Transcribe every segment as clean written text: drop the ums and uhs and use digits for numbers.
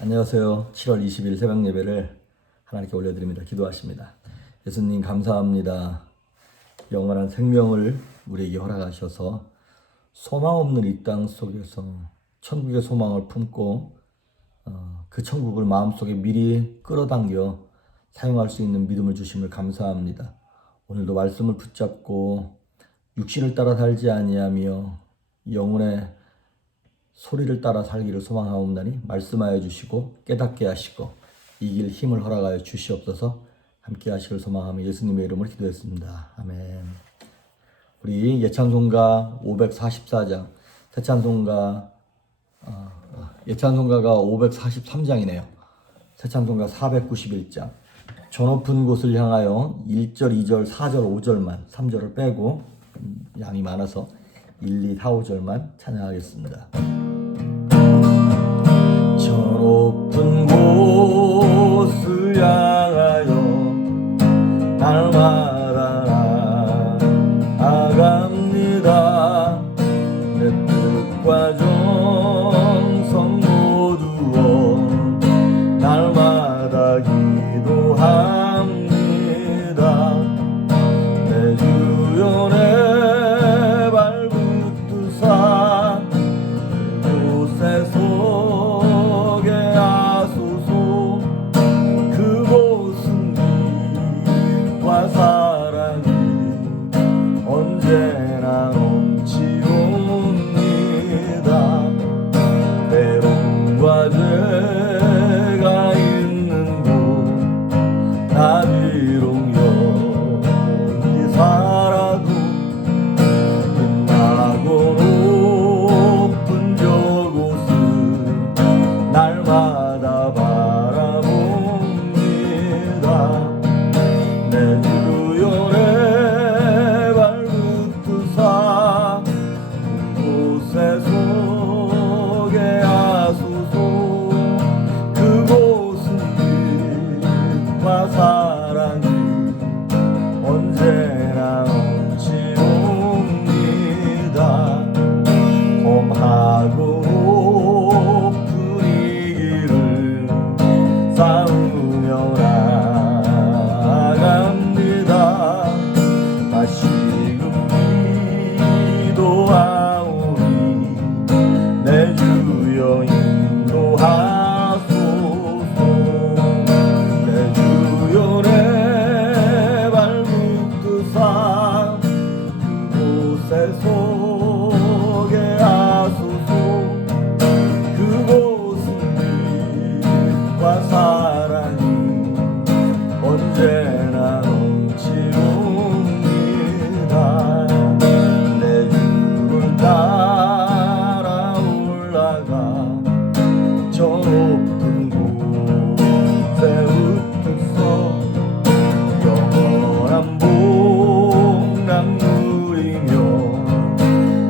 안녕하세요. 7월 20일 새벽 예배를 하나님께 올려드립니다. 기도하십니다. 예수님 감사합니다. 영원한 생명을 우리에게 허락하셔서 소망 없는 이 땅 속에서 천국의 소망을 품고 그 천국을 마음속에 미리 끌어당겨 사용할 수 있는 믿음을 주심을 감사합니다. 오늘도 말씀을 붙잡고 육신을 따라 살지 아니하며 영혼의 소리를 따라 살기를 소망하옵나니 말씀하여 주시고 깨닫게 하시고 이길 힘을 허락하여 주시옵소서. 함께 하시길 소망하며 예수님의 이름으로 기도했습니다. 아멘. 우리 예찬송가 544장 새찬송가 예찬송가가 543장이네요. 새찬송가 491장 저 높은 곳을 향하여 1절, 2절, 4절, 5절만 3절을 빼고 양이 많아서 1, 2, 4, 5절만 찬양하겠습니다. 저 높은 곳을 향하여 날마다 나아갑니다. 내 뜻과 정성 모두어 날마다 기도합니다. 내 주연의 발붙드사 그곳에 속에 하소서. 그곳은 빛과 사랑이 언제나 넘치옵니다. 배움과 죄가 있는 곳 나 비록 여기 살아도 빛나고 높은 저곳을 날마다 바라봅니다. 내 주연의 발붙드사 그곳에 속에 하소서. 그곳은 빛과 사랑이 언제나 넘치옵니다. 험하고 높은 이 길을 싸우며 나아갑니다. 다시금 기도하오니 내 주여 인도하소서. 내 주연의 발붙드사 그곳에 속에 하소서. 그곳은 빛과 사랑이 언제나 넘치옵니다. 내 주를 따라 올라가 저 높은 곳에 웃으서 영원한 복락 누리며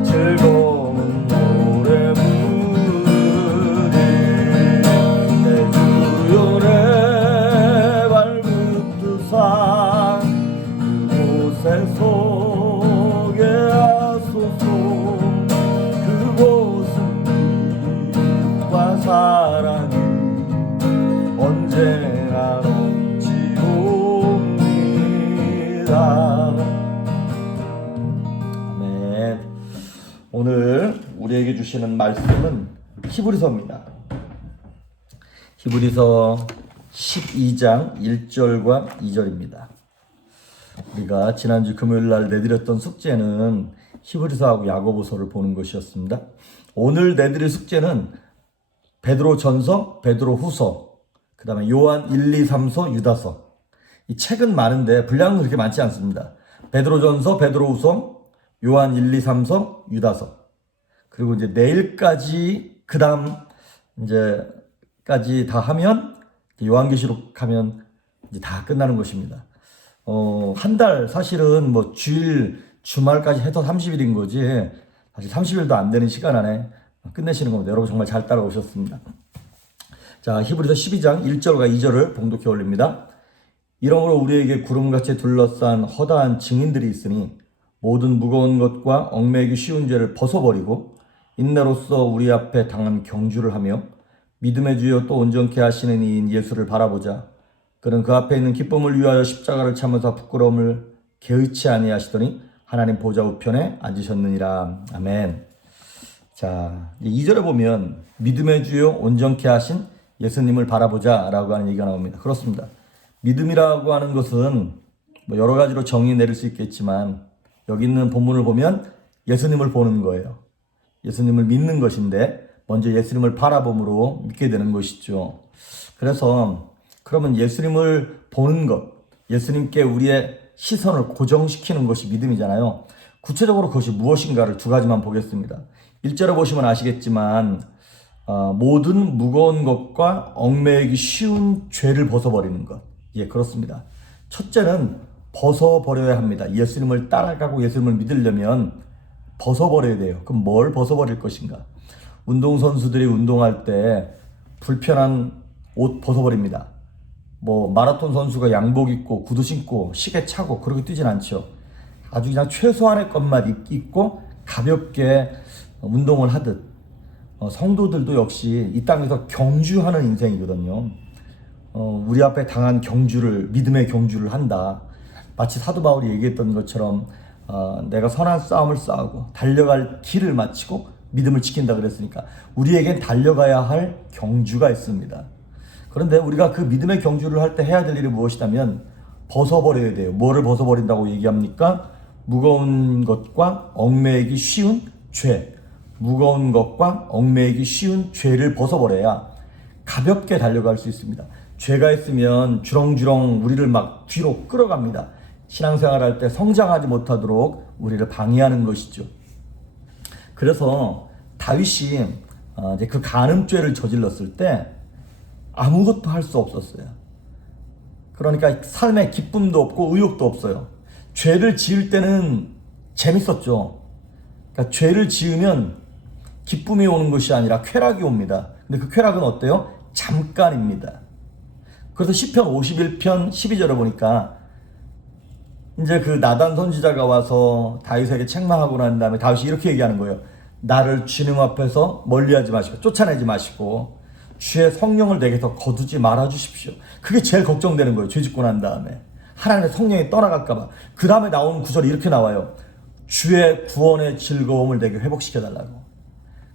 즐거운 노래 부르리. 내 주연의 발붙드사 그곳에 속에 하소서. 그곳은 빛과 사랑이 언제나 넘치옵니다. 아멘. 오늘 우리에게 주시는 말씀은 히브리서입니다. 히브리서 12장 1절과 2절입니다. 우리가 지난주 금요일날 내드렸던 숙제는 히브리서하고 야고보서를 보는 것이었습니다. 오늘 내드릴 숙제는 베드로전서, 베드로후서, 그 다음에 요한 1, 2, 3서, 유다서. 이 책은 많은데 분량은 그렇게 많지 않습니다. 베드로전서, 베드로후서, 요한 1, 2, 3서, 유다서. 그리고 이제 내일까지 그 다음 이제까지 다 하면 요한계시록 하면 이제 다 끝나는 것입니다. 한 달 사실은 뭐 주말까지 해서 30일인 거지 사실 30일도 안 되는 시간 안에 끝내시는 겁니다. 여러분 정말 잘 따라오셨습니다. 자, 히브리서 12장 1절과 2절을 봉독해 올립니다. 이러므로 우리에게 구름같이 둘러싼 허다한 증인들이 있으니 모든 무거운 것과 얽매이기 쉬운 죄를 벗어버리고 인내로써 우리 앞에 당한 경주를 하며 믿음의 주여 또 온전케 하시는 이인 예수를 바라보자. 그는 그 앞에 있는 기쁨을 위하여 십자가를 참으사 부끄러움을 개의치 아니하시더니 하나님 보좌 우편에 앉으셨느니라. 아멘. 자, 2절에 보면 믿음의 주요 온전케 하신 예수님을 바라보자 라고 하는 얘기가 나옵니다. 그렇습니다. 믿음이라고 하는 것은 뭐 여러 가지로 정의 내릴 수 있겠지만 여기 있는 본문을 보면 예수님을 보는 거예요. 예수님을 믿는 것인데 먼저 예수님을 바라봄으로 믿게 되는 것이죠. 그래서 그러면 예수님을 보는 것, 예수님께 우리의 시선을 고정시키는 것이 믿음이잖아요. 구체적으로 그것이 무엇인가를 두 가지만 보겠습니다. 1절에 보시면 아시겠지만 모든 무거운 것과 얽매이기 쉬운 죄를 벗어버리는 것. 예, 그렇습니다. 첫째는 벗어버려야 합니다. 예수님을 따라가고 예수님을 믿으려면 벗어버려야 돼요. 그럼 뭘 벗어버릴 것인가? 운동선수들이 운동할 때 불편한 옷 벗어버립니다. 뭐 마라톤 선수가 양복 입고 구두 신고 시계 차고 그렇게 뛰진 않죠. 아주 그냥 최소한의 것만 입고 가볍게 운동을 하듯 성도들도 역시 이 땅에서 경주하는 인생이거든요. 우리 앞에 당한 경주를, 믿음의 경주를 한다. 마치 사도 바울이 얘기했던 것처럼 내가 선한 싸움을 싸우고 달려갈 길을 마치고 믿음을 지킨다 그랬으니까 우리에겐 달려가야 할 경주가 있습니다. 그런데 우리가 그 믿음의 경주를 할 때 해야 될 일이 무엇이냐면 벗어버려야 돼요. 뭐를 벗어버린다고 얘기합니까? 무거운 것과 얽매이기 쉬운 죄. 무거운 것과 얽매이기 쉬운 죄를 벗어버려야 가볍게 달려갈 수 있습니다. 죄가 있으면 주렁주렁 우리를 막 뒤로 끌어갑니다. 신앙생활 할 때 성장하지 못하도록 우리를 방해하는 것이죠. 그래서 다윗이 이제 그 간음죄를 저질렀을 때 아무것도 할 수 없었어요. 그러니까 삶에 기쁨도 없고 의욕도 없어요. 죄를 지을 때는 재밌었죠. 그러니까 죄를 지으면 기쁨이 오는 것이 아니라 쾌락이 옵니다. 근데 그 쾌락은 어때요? 잠깐입니다. 그래서 시편 51편 12절에 보니까 이제 그 나단 선지자가 와서 다윗에게 책망하고 난 다음에 다윗이 이렇게 얘기하는 거예요. 나를 주님 앞에서 멀리하지 마시고 쫓아내지 마시고 주의 성령을 내게서 거두지 말아 주십시오. 그게 제일 걱정되는 거예요. 죄 짓고 난 다음에 하나님의 성령이 떠나갈까 봐. 그 다음에 나오는 구절이 이렇게 나와요. 주의 구원의 즐거움을 내게 회복시켜 달라고.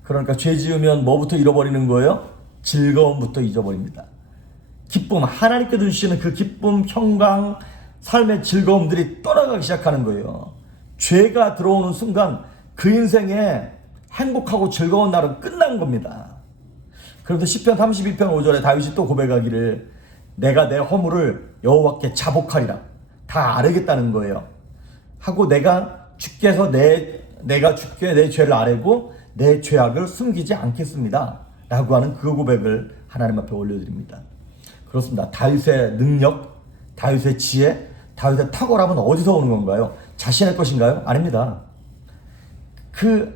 그러니까 죄 지으면 뭐부터 잃어버리는 거예요? 즐거움부터 잊어버립니다. 기쁨, 하나님께서 주시는 그 기쁨, 평강, 삶의 즐거움들이 떠나가기 시작하는 거예요. 죄가 들어오는 순간 그 인생에 행복하고 즐거운 날은 끝난 겁니다. 그래서 시편 32편 5절에 다윗이 또 고백하기를 내가 내 허물을 여호와께 자복하리라. 다 아뢰겠다는 거예요. 하고 내가 주께서 내가 주께 내 죄를 아뢰고 내 죄악을 숨기지 않겠습니다. 라고 하는 그 고백을 하나님 앞에 올려드립니다. 그렇습니다. 다윗의 능력, 다윗의 지혜, 다윗의 탁월함은 어디서 오는 건가요? 자신의 것인가요? 아닙니다.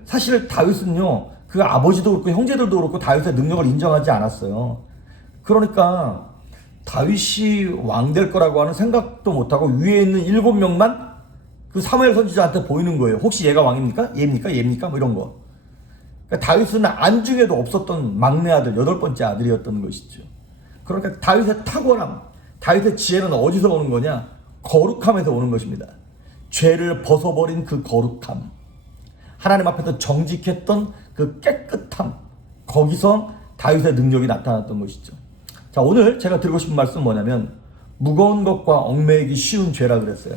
사실 다윗은요, 그 아버지도 그렇고 형제들도 그렇고 다윗의 능력을 인정하지 않았어요. 그러니까 다윗이 왕 될 거라고 하는 생각도 못하고 위에 있는 7명만 그 사무엘 선지자한테 보이는 거예요. 혹시 얘가 왕입니까? 얘입니까? 뭐 이런 거. 그러니까 다윗은 안중에도 없었던 막내 아들, 8번째 아들이었던 것이죠. 그러니까 다윗의 탁월함, 다윗의 지혜는 어디서 오는 거냐? 거룩함에서 오는 것입니다. 죄를 벗어버린 그 거룩함, 하나님 앞에서 정직했던 그 깨끗함, 거기서 다윗의 능력이 나타났던 것이죠. 자, 오늘 제가 드리고 싶은 말씀은 뭐냐면 무거운 것과 얽매이기 쉬운 죄라 그랬어요.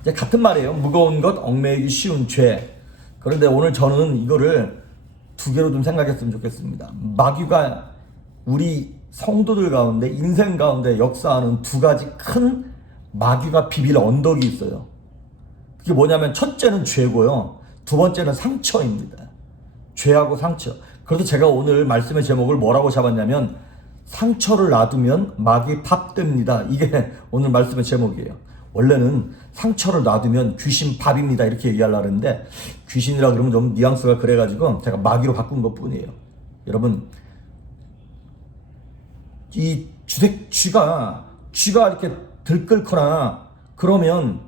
이제 같은 말이에요. 무거운 것, 얽매이기 쉬운 죄. 그런데 오늘 저는 이거를 두 개로 좀 생각했으면 좋겠습니다. 마귀가 우리 성도들 가운데, 인생 가운데 역사하는 두 가지 큰 마귀가 비빌 언덕이 있어요. 그게 뭐냐면 첫째는 죄고요. 두 번째는 상처입니다. 죄하고 상처. 그래서 제가 오늘 말씀의 제목을 뭐라고 잡았냐면 상처를 놔두면 마귀 밥 됩니다. 이게 오늘 말씀의 제목이에요. 원래는 상처를 놔두면 귀신 밥입니다. 이렇게 얘기하려고 했는데 귀신이라 그러면 좀 뉘앙스가 그래가지고 제가 마귀로 바꾼 것 뿐이에요. 여러분, 이 쥐가 이렇게 들끓거나 그러면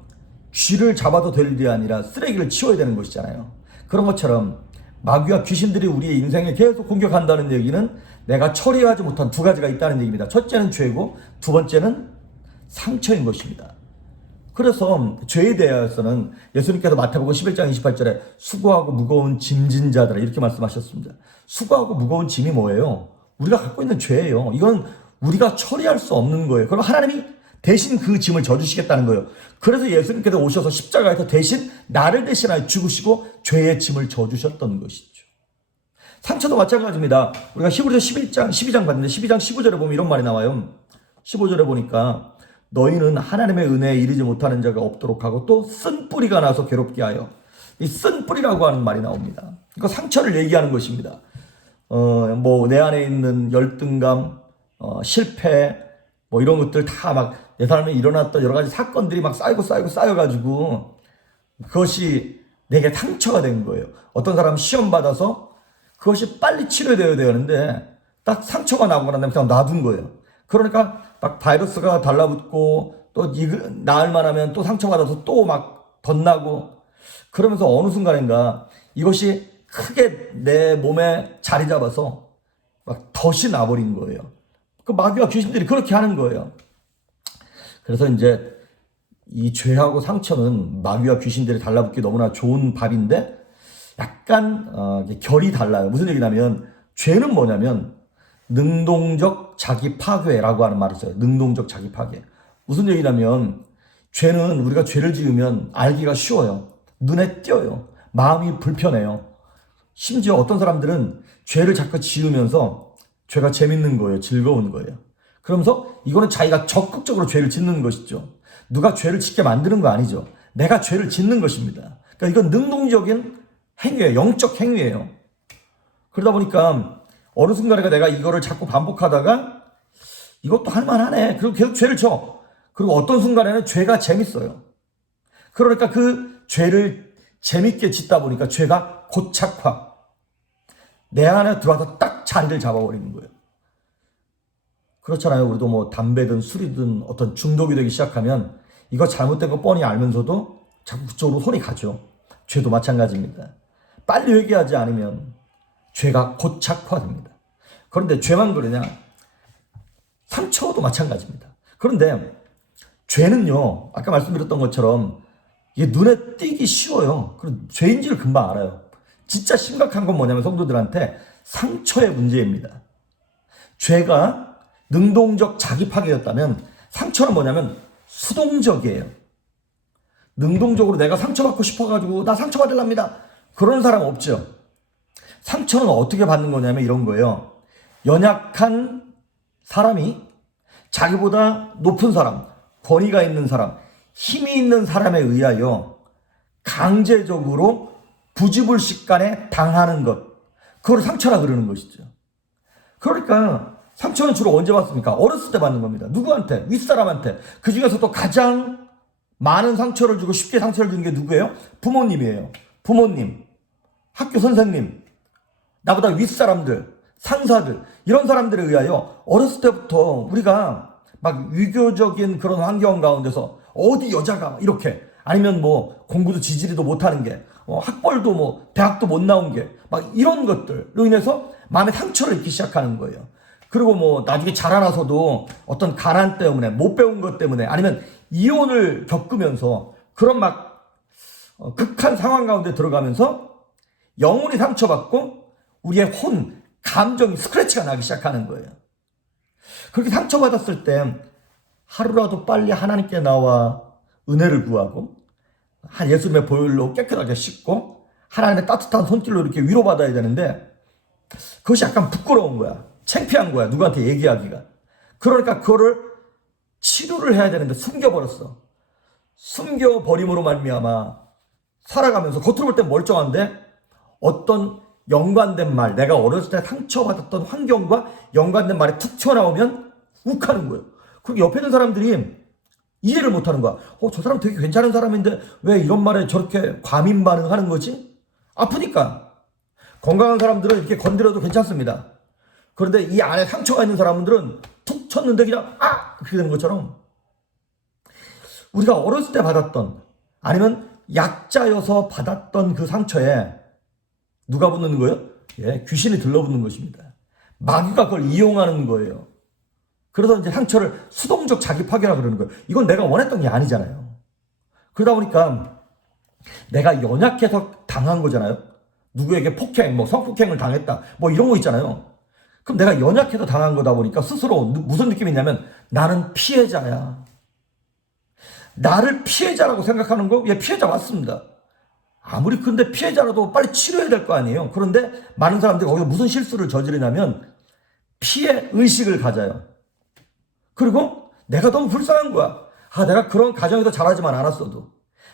쥐를 잡아도 될 일이 아니라 쓰레기를 치워야 되는 것이잖아요. 그런 것처럼 마귀와 귀신들이 우리의 인생에 계속 공격한다는 얘기는 내가 처리하지 못한 두 가지가 있다는 얘기입니다. 첫째는 죄고 두 번째는 상처인 것입니다. 그래서 죄에 대해서는 예수님께서 마태복음 11장 28절에 수고하고 무거운 짐진 자들아 이렇게 말씀하셨습니다. 수고하고 무거운 짐이 뭐예요? 우리가 갖고 있는 죄예요. 이건 우리가 처리할 수 없는 거예요. 그럼 하나님이 대신 그 짐을 져주시겠다는 거예요. 그래서 예수님께서 오셔서 십자가에서 대신 나를 대신하여 죽으시고 죄의 짐을 져주셨던 것이죠. 상처도 마찬가지입니다. 우리가 히브리서 12장 봤는데 12장 15절에 보면 이런 말이 나와요. 15절에 보니까 너희는 하나님의 은혜에 이르지 못하는 자가 없도록 하고 또 쓴 뿌리가 나서 괴롭게 하여, 이 쓴 뿌리라고 하는 말이 나옵니다. 이거 상처를 얘기하는 것입니다. 내 안에 있는 열등감, 실패, 이런 것들 다 막 내 삶에 일어났던 여러 가지 사건들이 막 쌓여가지고 그것이 내게 상처가 된 거예요. 어떤 사람 시험 받아서 그것이 빨리 치료되어야 되는데 딱 상처가 나고 난 다음에 그냥 놔둔 거예요. 그러니까 막 바이러스가 달라붙고 또 나을만 하면 또 상처받아서 또 막 덧나고 그러면서 어느 순간인가 이것이 크게 내 몸에 자리 잡아서 막 덫이 나버린 거예요. 그 마귀와 귀신들이 그렇게 하는 거예요. 그래서 이제 이 죄하고 상처는 마귀와 귀신들이 달라붙기 너무나 좋은 밥인데 약간 결이 달라요. 무슨 얘기냐면 죄는 뭐냐면 능동적 자기 파괴라고 하는 말이 있어요. 능동적 자기 파괴. 무슨 얘기냐면 죄는 우리가 죄를 지으면 알기가 쉬워요. 눈에 띄어요. 마음이 불편해요. 심지어 어떤 사람들은 죄를 자꾸 지으면서 죄가 재밌는 거예요. 즐거운 거예요. 그러면서 이거는 자기가 적극적으로 죄를 짓는 것이죠. 누가 죄를 짓게 만드는 거 아니죠. 내가 죄를 짓는 것입니다. 그러니까 이건 능동적인 행위예요. 영적 행위예요. 그러다 보니까 어느 순간에 내가 이거를 자꾸 반복하다가 이것도 할만하네. 그리고 계속 죄를 져. 그리고 어떤 순간에는 죄가 재밌어요. 그러니까 그 죄를 재밌게 짓다 보니까 죄가 고착화. 내 안에 들어와서 딱 자리를 잡아버리는 거예요. 그렇잖아요. 우리도 담배든 술이든 어떤 중독이 되기 시작하면 이거 잘못된 거 뻔히 알면서도 자꾸 그쪽으로 손이 가죠. 죄도 마찬가지입니다. 빨리 회개하지 않으면 죄가 고착화됩니다. 그런데 죄만 그러냐? 상처도 마찬가지입니다. 그런데 죄는요, 아까 말씀드렸던 것처럼 이게 눈에 띄기 쉬워요. 그리고 죄인지를 금방 알아요. 진짜 심각한 건 뭐냐면 성도들한테 상처의 문제입니다. 죄가 능동적 자기 파괴였다면 상처는 뭐냐면 수동적이에요. 능동적으로 내가 상처받고 싶어가지고 나 상처받으랍니다. 그런 사람 없죠. 상처는 어떻게 받는 거냐면 이런 거예요. 연약한 사람이 자기보다 높은 사람, 권위가 있는 사람, 힘이 있는 사람에 의하여 강제적으로 부지불식간에 당하는 것. 그걸 상처라 그러는 것이죠. 그러니까 상처는 주로 언제 받습니까? 어렸을 때 받는 겁니다. 누구한테? 윗사람한테. 그 중에서도 가장 많은 상처를 주고 쉽게 상처를 주는 게 누구예요? 부모님이에요. 부모님, 학교 선생님, 나보다 윗사람들, 상사들, 이런 사람들에 의하여 어렸을 때부터 우리가 막 위교적인 그런 환경 가운데서 어디 여자가 이렇게, 아니면 공부도 지지리도 못하는 게, 학벌도 대학도 못 나온 게, 막 이런 것들로 인해서 마음에 상처를 입기 시작하는 거예요. 그리고 나중에 자라나서도 어떤 가난 때문에, 못 배운 것 때문에, 아니면 이혼을 겪으면서 그런 극한 상황 가운데 들어가면서 영혼이 상처받고 우리의 감정이 스크래치가 나기 시작하는 거예요. 그렇게 상처받았을 때 하루라도 빨리 하나님께 나와 은혜를 구하고 예수님의 보혈로 깨끗하게 씻고 하나님의 따뜻한 손길로 이렇게 위로받아야 되는데 그것이 약간 부끄러운 거야. 창피한 거야. 누구한테 얘기하기가. 그러니까 그거를 치료를 해야 되는데 숨겨버렸어. 숨겨버림으로 말미암아 살아가면서 겉으로 볼 땐 멀쩡한데 어떤 연관된 말, 내가 어렸을 때 상처받았던 환경과 연관된 말이 툭 튀어나오면 욱하는 거예요. 그리고 옆에 있는 사람들이 이해를 못하는 거야. 저 사람 되게 괜찮은 사람인데 왜 이런 말에 저렇게 과민 반응하는 거지? 아프니까. 건강한 사람들은 이렇게 건드려도 괜찮습니다. 그런데 이 안에 상처가 있는 사람들은 툭 쳤는데 그냥 그렇게 되는 것처럼 우리가 어렸을 때 받았던, 아니면 약자여서 받았던 그 상처에 누가 붙는 거예요? 예, 귀신이 들러붙는 것입니다. 마귀가 그걸 이용하는 거예요. 그래서 이제 상처를 수동적 자기 파괴라 그러는 거예요. 이건 내가 원했던 게 아니잖아요. 그러다 보니까 내가 연약해서 당한 거잖아요. 누구에게 폭행, 뭐 성폭행을 당했다, 뭐 이런 거 있잖아요. 그럼 내가 연약해서 당한 거다 보니까 스스로 무슨 느낌이 있냐면 나는 피해자야. 나를 피해자라고 생각하는 거, 예, 피해자 맞습니다. 아무리 근데 피해자라도 빨리 치료해야 될 거 아니에요. 그런데 많은 사람들이 거기서 무슨 실수를 저지르냐면 피해 의식을 가져요. 그리고 내가 너무 불쌍한 거야. 내가 그런 가정에서 자라지만 않았어도,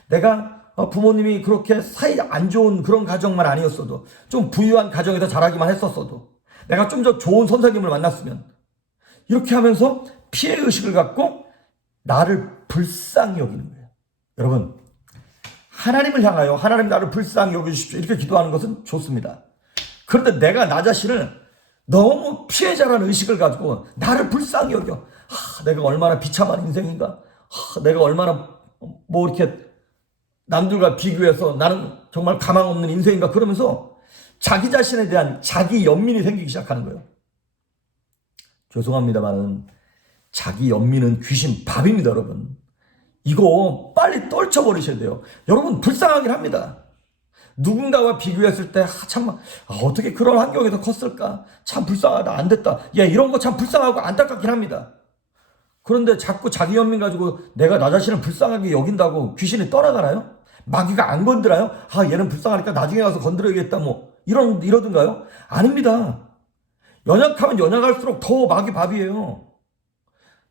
내가 부모님이 그렇게 사이 안 좋은 그런 가정만 아니었어도, 좀 부유한 가정에서 자라기만 했었어도, 내가 좀 더 좋은 선생님을 만났으면, 이렇게 하면서 피해 의식을 갖고 나를 불쌍히 여기는 거예요. 여러분, 하나님을 향하여 하나님 나를 불쌍히 여겨주십시오, 이렇게 기도하는 것은 좋습니다. 그런데 내가 나 자신을 너무 피해자라는 의식을 가지고 나를 불쌍히 여겨. 내가 얼마나 비참한 인생인가. 내가 얼마나 뭐 이렇게 남들과 비교해서 나는 정말 가망 없는 인생인가. 그러면서 자기 자신에 대한 자기 연민이 생기기 시작하는 거예요. 죄송합니다만 자기 연민은 귀신 밥입니다, 여러분. 이거 빨리 떨쳐버리셔야 돼요. 여러분, 불쌍하긴 합니다. 누군가와 비교했을 때 어떻게 그런 환경에서 컸을까, 참 불쌍하다, 안 됐다, 이런 거 참 불쌍하고 안타깝긴 합니다. 그런데 자꾸 자기 연민 가지고 내가 나 자신을 불쌍하게 여긴다고 귀신이 떠나가나요? 마귀가 안 건드나요? 얘는 불쌍하니까 나중에 가서 건드려야겠다, 뭐 이러든가요? 아닙니다. 연약하면 연약할수록 더 마귀 밥이에요.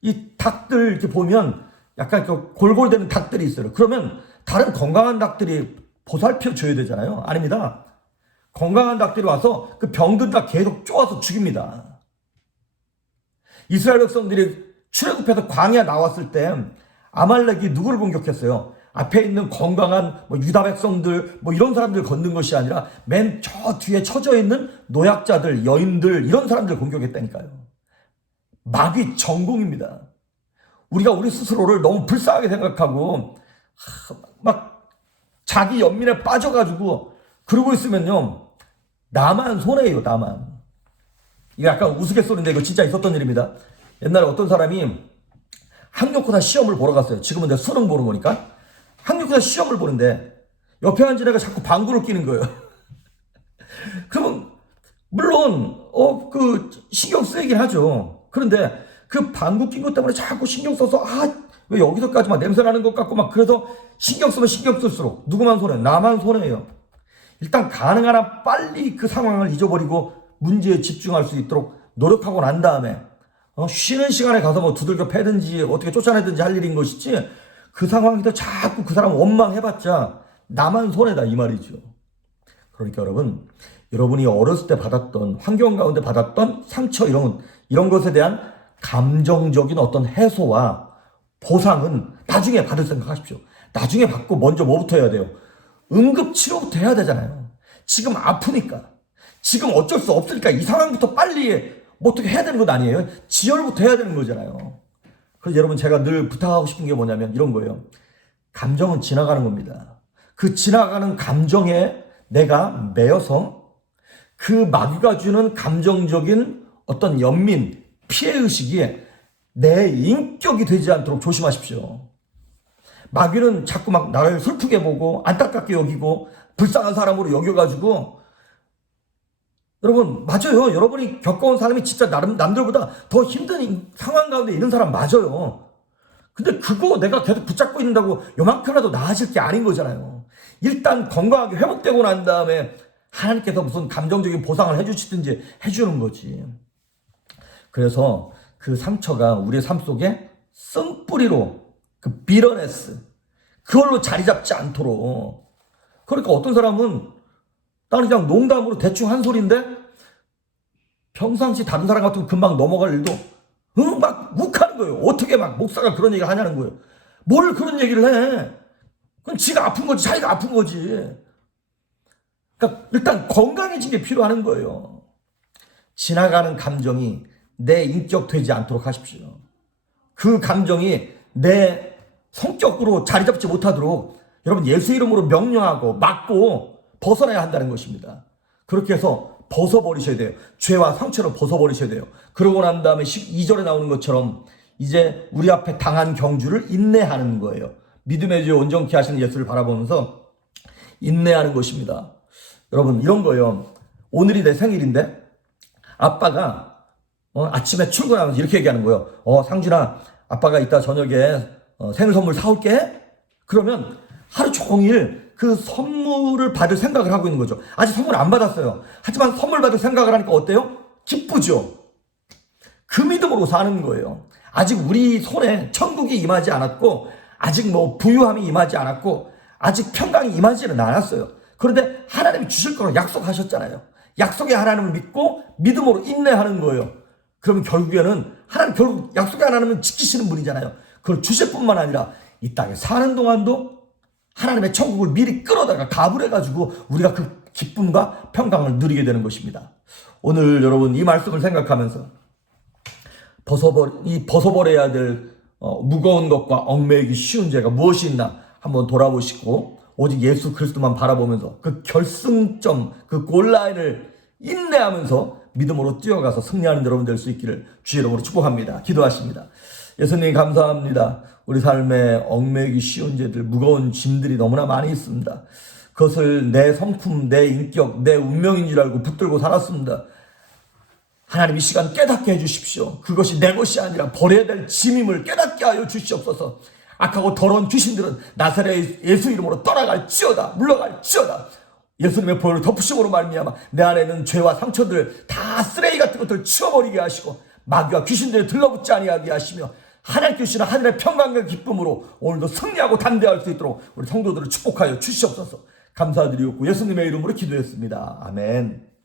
이 닭들 이렇게 보면 약간 골골대는 닭들이 있어요. 그러면 다른 건강한 닭들이 보살펴 줘야 되잖아요. 아닙니다. 건강한 닭들이 와서 그 병든 닭 계속 쪼아서 죽입니다. 이스라엘 백성들이 출애굽해서 광야 나왔을 때 아말렉이 누구를 공격했어요? 앞에 있는 건강한 유다 백성들, 이런 사람들 걷는 것이 아니라 맨 저 뒤에 처져 있는 노약자들, 여인들, 이런 사람들 공격했다니까요. 마귀 전공입니다. 우리가 우리 스스로를 너무 불쌍하게 생각하고 막 자기 연민에 빠져가지고 그러고 있으면요, 나만 손해예요. 나만. 이거 약간 우스갯소리인데 이거 진짜 있었던 일입니다. 옛날에 어떤 사람이 학력고사 시험을 보러 갔어요. 지금은 내가 수능 보는 거니까. 학력고사 시험을 보는데 옆에 앉은 애가 자꾸 방구를 끼는 거예요. 그러면 물론 신경 쓰이긴 하죠. 그런데 그 방구 낀 것 때문에 자꾸 신경 써서 왜 여기서까지만 냄새 나는 것 같고 막, 그래서 신경 쓰면 신경 쓸수록 누구만 손해? 나만 손해예요. 일단 가능한 한 빨리 그 상황을 잊어버리고 문제에 집중할 수 있도록 노력하고 난 다음에 쉬는 시간에 가서 두들겨 패든지 어떻게 쫓아내든지 할 일인 것이지, 그 상황에서 자꾸 그 사람 원망해봤자 나만 손해다, 이 말이죠. 그러니까 여러분이 어렸을 때 받았던, 환경 가운데 받았던 상처, 이런 것에 대한 감정적인 어떤 해소와 보상은 나중에 받을 생각하십시오. 나중에 받고 먼저 뭐부터 해야 돼요? 응급치료부터 해야 되잖아요. 지금 아프니까, 지금 어쩔 수 없으니까 이 상황부터 빨리 어떻게 해야 되는 것 아니에요? 지혈부터 해야 되는 거잖아요. 그래서 여러분, 제가 늘 부탁하고 싶은 게 뭐냐면 이런 거예요. 감정은 지나가는 겁니다. 그 지나가는 감정에 내가 매여서 그 마귀가 주는 감정적인 어떤 연민, 피해의식이 내 인격이 되지 않도록 조심하십시오. 마귀는 자꾸 막 나를 슬프게 보고 안타깝게 여기고 불쌍한 사람으로 여겨가지고, 여러분, 맞아요. 여러분이 겪어온 사람이 진짜 남들보다 더 힘든 상황 가운데 있는 사람 맞아요. 근데 그거 내가 계속 붙잡고 있는다고 요만큼이라도 나아질 게 아닌 거잖아요. 일단 건강하게 회복되고 난 다음에 하나님께서 무슨 감정적인 보상을 해주시든지 해주는 거지. 그래서 그 상처가 우리의 삶 속에 쓴뿌리로, 그 비러네스, 그걸로 자리 잡지 않도록. 그러니까 어떤 사람은 나는 그냥 농담으로 대충 한 소리인데 평상시 다른 사람 같으면 금방 넘어갈 일도 막 욱하는 거예요. 어떻게 막 목사가 그런 얘기를 하냐는 거예요. 뭘 그런 얘기를 해? 그건 지가 아픈 거지, 자기가 아픈 거지. 그러니까 일단 건강해진 게 필요한 거예요. 지나가는 감정이 내 인격 되지 않도록 하십시오. 그 감정이 내 성격으로 자리 잡지 못하도록 여러분, 예수 이름으로 명령하고 막고 벗어나야 한다는 것입니다. 그렇게 해서 벗어버리셔야 돼요. 죄와 상처를 벗어버리셔야 돼요. 그러고 난 다음에 12절에 나오는 것처럼 이제 우리 앞에 당한 경주를 인내하는 거예요. 믿음의 주 온전케 하시는 예수를 바라보면서 인내하는 것입니다. 여러분, 이런 거예요. 오늘이 내 생일인데 아빠가 아침에 출근하면서 이렇게 얘기하는 거예요. 상준아, 아빠가 이따 저녁에 생일 선물 사올게. 그러면 하루 종일 그 선물을 받을 생각을 하고 있는 거죠. 아직 선물 안 받았어요. 하지만 선물 받을 생각을 하니까 어때요? 기쁘죠. 그 믿음으로 사는 거예요. 아직 우리 손에 천국이 임하지 않았고, 아직 부유함이 임하지 않았고, 아직 평강이 임하지는 않았어요. 그런데 하나님이 주실 거라고 약속하셨잖아요. 약속의 하나님을 믿고 믿음으로 인내하는 거예요. 그러면 결국에는 하나님 결국 약속의 하나님은 지키시는 분이잖아요. 그걸 주실 뿐만 아니라 이 땅에 사는 동안도 하나님의 천국을 미리 끌어다가 가불해가지고 우리가 그 기쁨과 평강을 누리게 되는 것입니다. 오늘 여러분 이 말씀을 생각하면서 벗어버려야 될 무거운 것과 얽매이기 쉬운 죄가 무엇이 있나 한번 돌아보시고 오직 예수 그리스도만 바라보면서 그 결승점, 그 골라인을 인내하면서 믿음으로 뛰어가서 승리하는 여러분 될 수 있기를 주의 이름으로 축복합니다. 기도하십니다. 예수님 감사합니다. 우리 삶에 얽매이기 쉬운 죄들, 무거운 짐들이 너무나 많이 있습니다. 그것을 내 성품, 내 인격, 내 운명인 줄 알고 붙들고 살았습니다. 하나님 이 시간 깨닫게 해주십시오. 그것이 내 것이 아니라 버려야 될 짐임을 깨닫게 하여 주시옵소서. 악하고 더러운 귀신들은 나사렛 예수 이름으로 떠나갈지어다, 물러갈지어다. 예수님의 보혈 덮으심으로 말미암아 내 안에 있는 죄와 상처들 다 쓰레기 같은 것들 치워버리게 하시고 마귀와 귀신들이 들러붙지 아니하게 하시며 하나님께 주시는 하늘의 평강과 기쁨으로 오늘도 승리하고 담대할 수 있도록 우리 성도들을 축복하여 주시옵소서. 감사드리옵고 예수님의 이름으로 기도했습니다. 아멘.